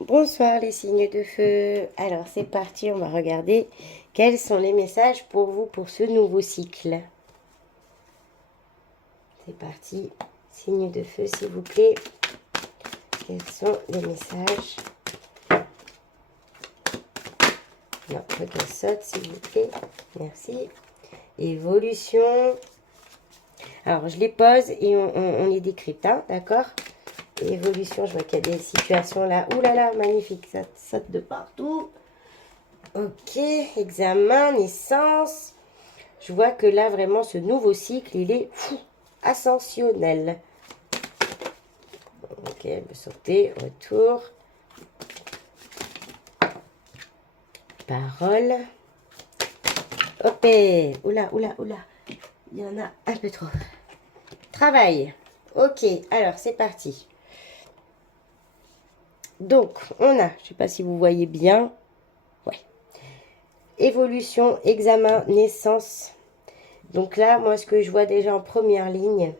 Bonsoir les signes de feu. Alors c'est parti, on va regarder quels sont les messages pour vous pour ce nouveau cycle. C'est parti, signes de feu s'il vous plaît. Quels sont les messages? Non, faut qu'elle saute s'il vous plaît. Merci. Évolution. Alors je les pose et on les décrypte, hein, d'accord? Évolution, je vois qu'il y a des situations là. Ouh là là, magnifique, ça saute de partout. Ok, examen, naissance. Je vois que là, vraiment, ce nouveau cycle, il est fou, ascensionnel. Ok, elle veut sauter, retour. Parole. Hop, oula, oula, oula. Il y en a un peu trop. Travail. Ok, alors c'est parti. Donc, on a, je ne sais pas si vous voyez bien. Ouais. Évolution, examen, naissance. Donc là, moi, ce que je vois déjà en première ligne,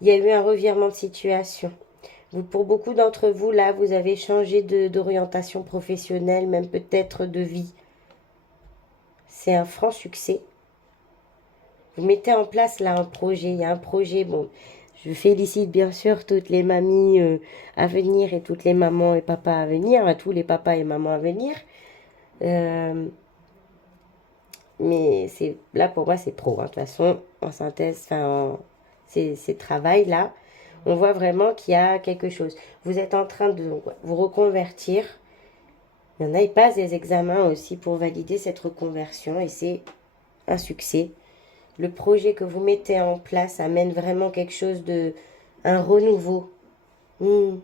il y a eu un revirement de situation. Pour beaucoup d'entre vous, là, vous avez changé d'orientation professionnelle, même peut-être de vie. C'est un franc succès. Vous mettez en place là un projet. Il y a un projet, bon, je félicite bien sûr toutes les mamies à venir et toutes les mamans et papas à venir, tous les papas et mamans à venir. Mais c'est là pour moi c'est pro, hein. De toute façon, en synthèse, enfin, c'est travail là. On voit vraiment qu'il y a quelque chose. Vous êtes en train de vous reconvertir. Il y en a, ils passent des examens aussi pour valider cette reconversion et c'est un succès. Le projet que vous mettez en place amène vraiment quelque chose de... un renouveau. Un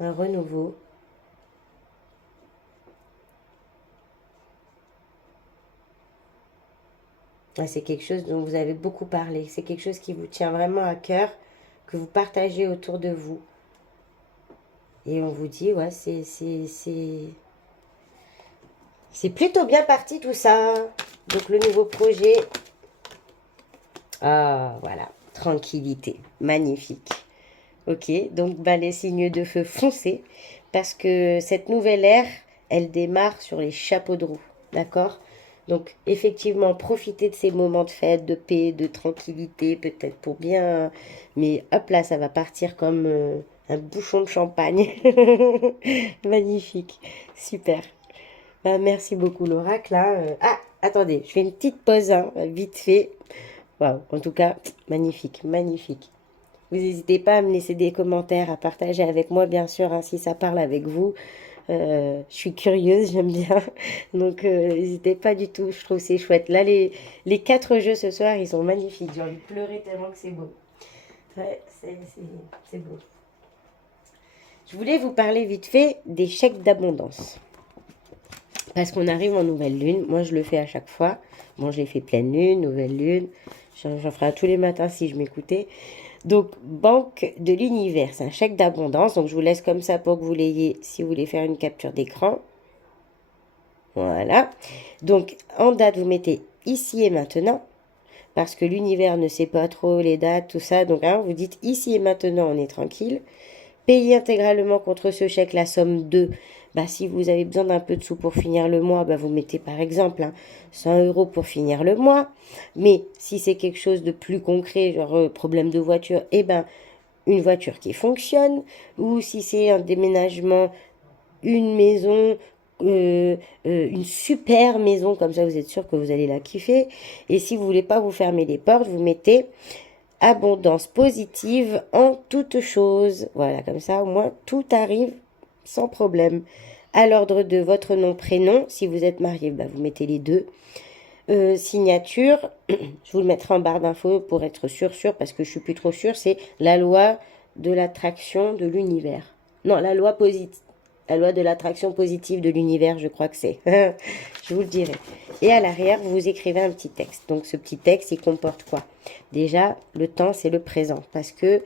renouveau. Ah, c'est quelque chose dont vous avez beaucoup parlé. C'est quelque chose qui vous tient vraiment à cœur, que vous partagez autour de vous. Et on vous dit, ouais, c'est plutôt bien parti tout ça. Donc le nouveau projet. Ah, voilà. Tranquillité. Magnifique. Ok, donc bah, les signes de feu foncés. Parce que cette nouvelle ère, elle démarre sur les chapeaux de roue. D'accord? Donc effectivement, profitez de ces moments de fête, de paix, de tranquillité, peut-être pour bien... Mais hop là, ça va partir comme un bouchon de champagne. Magnifique. Super. Bah, merci beaucoup l'oracle, hein. Ah, attendez, je fais une petite pause, hein, vite fait. Waouh, en tout cas, magnifique, magnifique. Vous n'hésitez pas à me laisser des commentaires, à partager avec moi, bien sûr, hein, si ça parle avec vous. Je suis curieuse, j'aime bien. Donc, n'hésitez pas du tout, je trouve que c'est chouette. Là, les 4 jeux ce soir, ils sont magnifiques. J'ai envie de pleurer tellement que c'est beau. Ouais, c'est beau. Je voulais vous parler vite fait des chèques d'abondance. Parce qu'on arrive en nouvelle lune. Moi, je le fais à chaque fois. Bon, j'ai fait pleine lune, nouvelle lune. J'en ferai tous les matins si je m'écoutais. Donc, Banque de l'Univers, c'est un chèque d'abondance. Donc, je vous laisse comme ça pour que vous l'ayez si vous voulez faire une capture d'écran. Voilà. Donc, en date, vous mettez ici et maintenant. Parce que l'univers ne sait pas trop les dates, tout ça. Donc, hein, vous dites ici et maintenant, on est tranquille. Payez intégralement contre ce chèque la somme de... Bah, si vous avez besoin d'un peu de sous pour finir le mois, bah, vous mettez par exemple 100 € pour finir le mois. Mais si c'est quelque chose de plus concret, genre problème de voiture, eh ben, une voiture qui fonctionne. Ou si c'est un déménagement, une maison, une super maison, comme ça vous êtes sûr que vous allez la kiffer. Et si vous voulez pas vous fermer les portes, vous mettez abondance positive en toutes choses. Voilà, comme ça, au moins, tout arrive sans problème. À l'ordre de votre nom, prénom. Si vous êtes marié, bah, vous mettez les deux. Signature, je vous le mettrai en barre d'infos pour être sûr, parce que je suis plus trop sûre. C'est la loi de l'attraction de l'univers. Non, la loi positive. La loi de l'attraction positive de l'univers, je crois que c'est. Je vous le dirai. Et à l'arrière, vous écrivez un petit texte. Donc ce petit texte, il comporte quoi? Déjà, le temps, c'est le présent. Parce que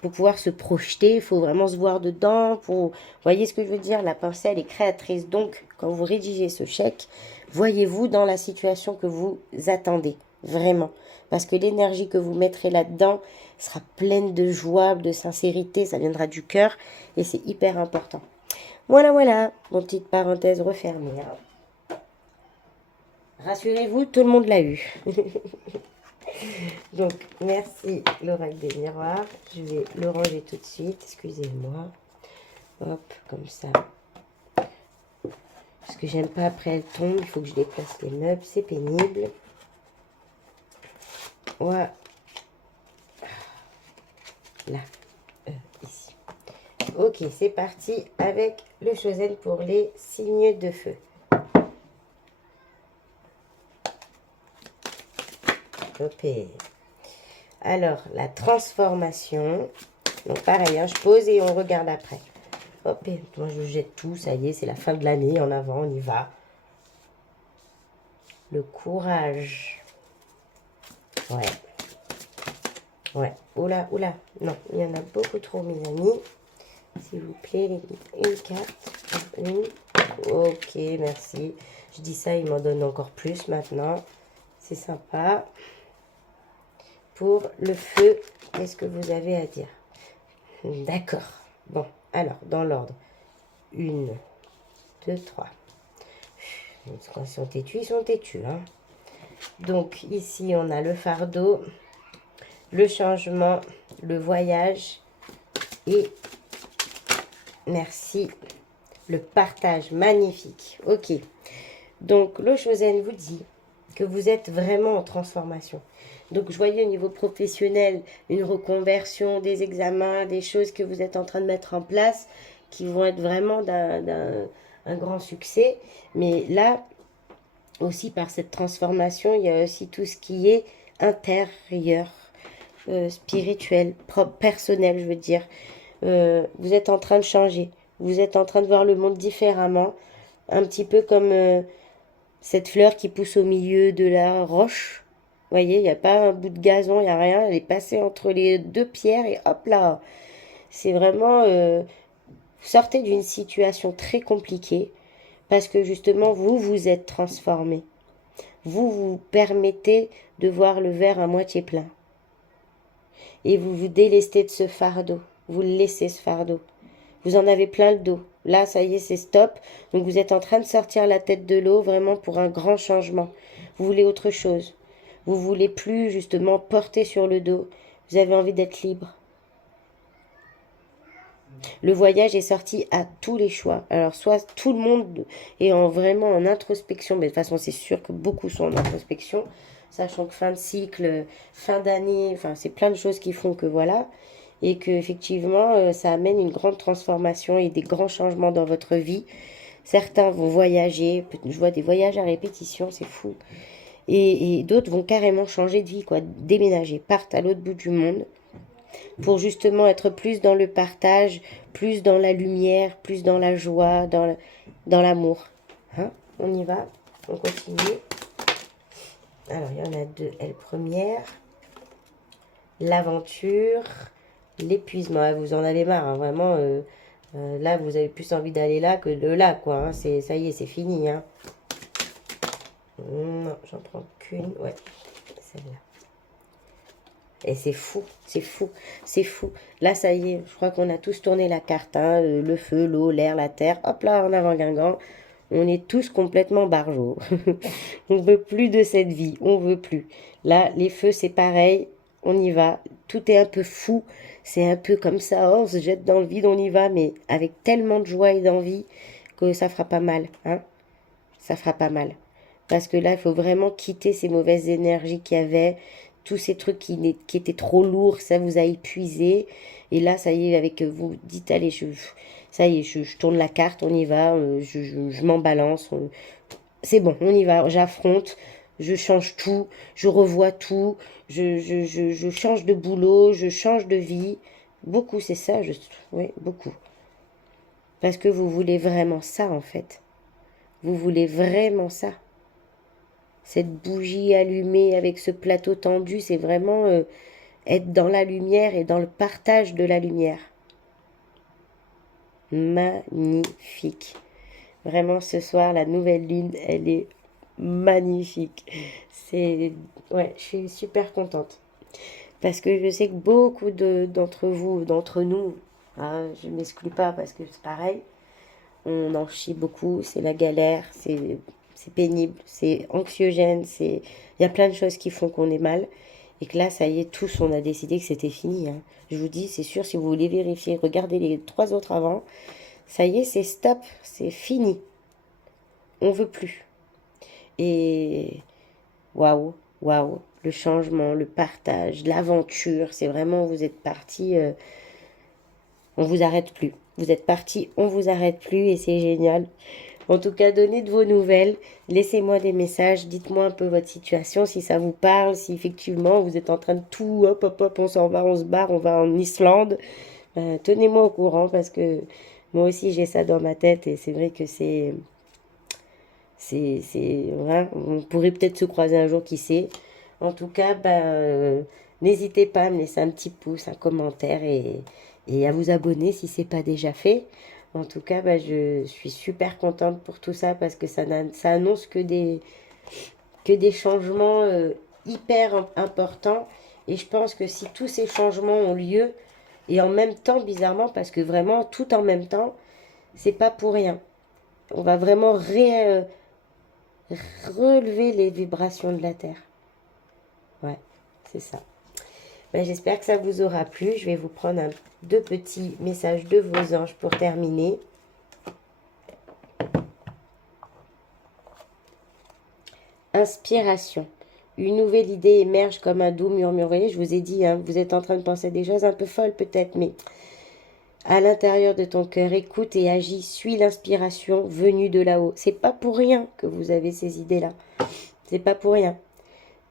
pour pouvoir se projeter, il faut vraiment se voir dedans. Vous voyez ce que je veux dire? La pensée, elle est créatrice. Donc, quand vous rédigez ce chèque, voyez-vous dans la situation que vous attendez. vraiment. Parce que l'énergie que vous mettrez là-dedans sera pleine de joie, de sincérité, ça viendra du cœur et c'est hyper important. Voilà, voilà, mon petite parenthèse refermée. Hein. Rassurez-vous, tout le monde l'a eu. Donc, merci l'oracle des miroirs. Je vais le ranger tout de suite, excusez-moi. Hop, comme ça. Parce que j'aime pas après elle tombe, il faut que je déplace les meubles, c'est pénible. Voilà. Là, ici. Ok, c'est parti avec le Chosen pour les signes de feu. Ok. Alors, la transformation. Donc, pareil, hein, je pose et on regarde après. Hop, et moi je jette tout, ça y est, c'est la fin de l'année, en avant, on y va. Le courage. Ouais. Ouais. Oula, oula. Non, il y en a beaucoup trop, mes amis. S'il vous plaît, une carte. Une. Ok, merci. Je dis ça, il m'en donne encore plus maintenant. C'est sympa. Pour le feu, qu'est-ce que vous avez à dire? D'accord. Bon, alors, dans l'ordre. 1, 2, 3. Quand ils sont têtus, ils sont têtus. Hein. Donc, ici, on a le fardeau, le changement, le voyage et, merci, le partage. Magnifique. Ok. Donc, le Chosen vous dit que vous êtes vraiment en transformation. Donc, je voyais au niveau professionnel une reconversion, des examens, des choses que vous êtes en train de mettre en place qui vont être vraiment un grand succès. Mais là, aussi par cette transformation, il y a aussi tout ce qui est intérieur, spirituel, propre, personnel, je veux dire. Vous êtes en train de changer. Vous êtes en train de voir le monde différemment. Un petit peu comme cette fleur qui pousse au milieu de la roche. Vous voyez, il n'y a pas un bout de gazon, il n'y a rien. Elle est passée entre les deux pierres et hop là. C'est vraiment... vous sortez d'une situation très compliquée parce que justement, vous vous êtes transformé. Vous vous permettez de voir le verre à moitié plein. Et vous vous délestez de ce fardeau. Vous laissez ce fardeau. Vous en avez plein le dos. Là, ça y est, c'est stop. Donc vous êtes en train de sortir la tête de l'eau vraiment pour un grand changement. Vous voulez autre chose. Vous voulez plus justement porter sur le dos. Vous avez envie d'être libre. Le voyage est sorti à tous les choix. Alors soit tout le monde est vraiment en introspection, mais de toute façon c'est sûr que beaucoup sont en introspection, sachant que fin de cycle, fin d'année, enfin c'est plein de choses qui font que voilà, et que effectivement ça amène une grande transformation et des grands changements dans votre vie. Certains vont voyager, je vois des voyages à répétition, c'est fou. Et d'autres vont carrément changer de vie, quoi, déménager, partent à l'autre bout du monde pour justement être plus dans le partage, plus dans la lumière, plus dans la joie, dans l'amour. Hein, on y va, on continue. Alors, il y en a deux. Elle première, l'aventure, l'épuisement. Vous en avez marre, hein, vraiment. Là, vous avez plus envie d'aller là que de là, quoi. Hein, ça y est, c'est fini. Hein. Non, j'en prends qu'une. Ouais, celle-là. Et c'est fou, c'est fou, c'est fou. Là, ça y est, je crois qu'on a tous tourné la carte. Hein, le feu, l'eau, l'air, la terre. Hop là, en avant Guingamp. On est tous complètement barjots. On veut plus de cette vie, on veut plus. Là, les feux, c'est pareil. On y va. Tout est un peu fou. C'est un peu comme ça. Oh, on se jette dans le vide, on y va. Mais avec tellement de joie et d'envie que ça fera pas mal. Hein, ça fera pas mal. Parce que là, il faut vraiment quitter ces mauvaises énergies qu'il y avait, tous ces trucs qui étaient trop lourds, ça vous a épuisé. Et là, ça y est, avec vous, dites, allez, ça y est, je tourne la carte, on y va, je m'en balance. C'est bon, on y va, j'affronte, je change tout, je revois tout, je change de boulot, je change de vie. Beaucoup, c'est ça, oui, beaucoup. Parce que vous voulez vraiment ça, en fait. Vous voulez vraiment ça. Cette bougie allumée avec ce plateau tendu, c'est vraiment être dans la lumière et dans le partage de la lumière. Magnifique. Vraiment, ce soir, la nouvelle lune, elle est magnifique. C'est, ouais, je suis super contente. Parce que je sais que beaucoup d'entre vous, d'entre nous, hein, je ne m'exclus pas parce que c'est pareil, on en chie beaucoup, c'est la galère, c'est pénible, c'est anxiogène, il y a plein de choses qui font qu'on est mal. Et que là, ça y est, tous, on a décidé que c'était fini, hein. Je vous dis, c'est sûr, si vous voulez vérifier, regardez les 3 autres avant. Ça y est, c'est stop, c'est fini. On veut plus. Et waouh, waouh, le changement, le partage, l'aventure, c'est vraiment, vous êtes parti, on vous arrête plus. Vous êtes parti, on vous arrête plus et c'est génial. En tout cas, donnez de vos nouvelles, laissez-moi des messages, dites-moi un peu votre situation, si ça vous parle, si effectivement vous êtes en train de tout, hop, hop, hop, on s'en va, on se barre, on va en Islande. Tenez-moi au courant parce que moi aussi j'ai ça dans ma tête et c'est vrai que voilà, on pourrait peut-être se croiser un jour, qui sait. En tout cas, n'hésitez pas à me laisser un petit pouce, un commentaire et à vous abonner si c'est pas déjà fait. En tout cas, je suis super contente pour tout ça parce que ça annonce que des changements hyper importants. Et je pense que si tous ces changements ont lieu, et en même temps, bizarrement, parce que vraiment, tout en même temps, c'est pas pour rien. On va vraiment relever les vibrations de la Terre. Ouais, c'est ça. J'espère que ça vous aura plu. Je vais vous prendre deux petits messages de vos anges pour terminer. Inspiration. Une nouvelle idée émerge comme un doux murmure. Vous voyez, je vous ai dit, hein, vous êtes en train de penser des choses un peu folles peut-être, mais à l'intérieur de ton cœur, écoute et agis, suis l'inspiration venue de là-haut. C'est pas pour rien que vous avez ces idées-là. C'est pas pour rien.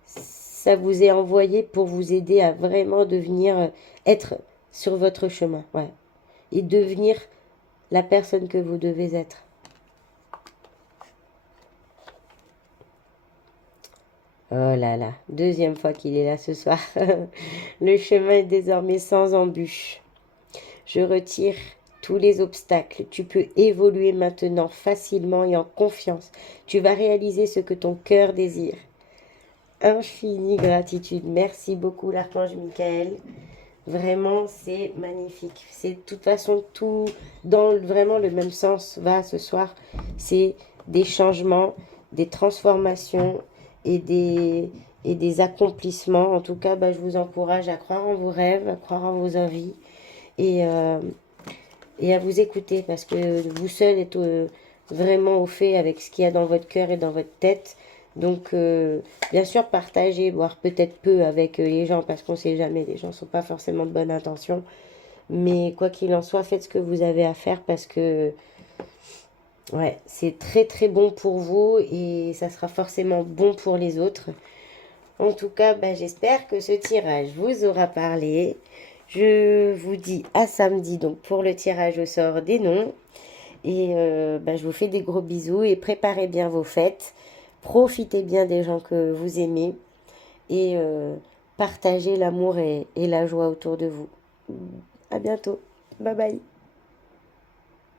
Ça vous est envoyé pour vous aider à vraiment devenir, être sur votre chemin, ouais, et devenir la personne que vous devez être. Oh là là, deuxième fois qu'il est là ce soir. Le chemin est désormais sans embûche. Je retire tous les obstacles. Tu peux évoluer maintenant facilement et en confiance. Tu vas réaliser ce que ton cœur désire. Infinie gratitude. Merci beaucoup l'archange Michael. Vraiment, c'est magnifique. C'est de toute façon tout dans vraiment le même sens va ce soir. C'est des changements, des transformations et des accomplissements. En tout cas, je vous encourage à croire en vos rêves, à croire en vos envies et, euh, et à vous écouter parce que vous seul êtes vraiment au fait avec ce qu'il y a dans votre cœur et dans votre tête. Donc, bien sûr, partagez, voire peut-être peu avec les gens, parce qu'on ne sait jamais, les gens ne sont pas forcément de bonne intention. Mais quoi qu'il en soit, faites ce que vous avez à faire parce que ouais, c'est très très bon pour vous et ça sera forcément bon pour les autres. En tout cas, j'espère que ce tirage vous aura parlé. Je vous dis à samedi donc pour le tirage au sort des noms. Et je vous fais des gros bisous et préparez bien vos fêtes. Profitez bien des gens que vous aimez et partagez l'amour et la joie autour de vous. À bientôt. Bye bye.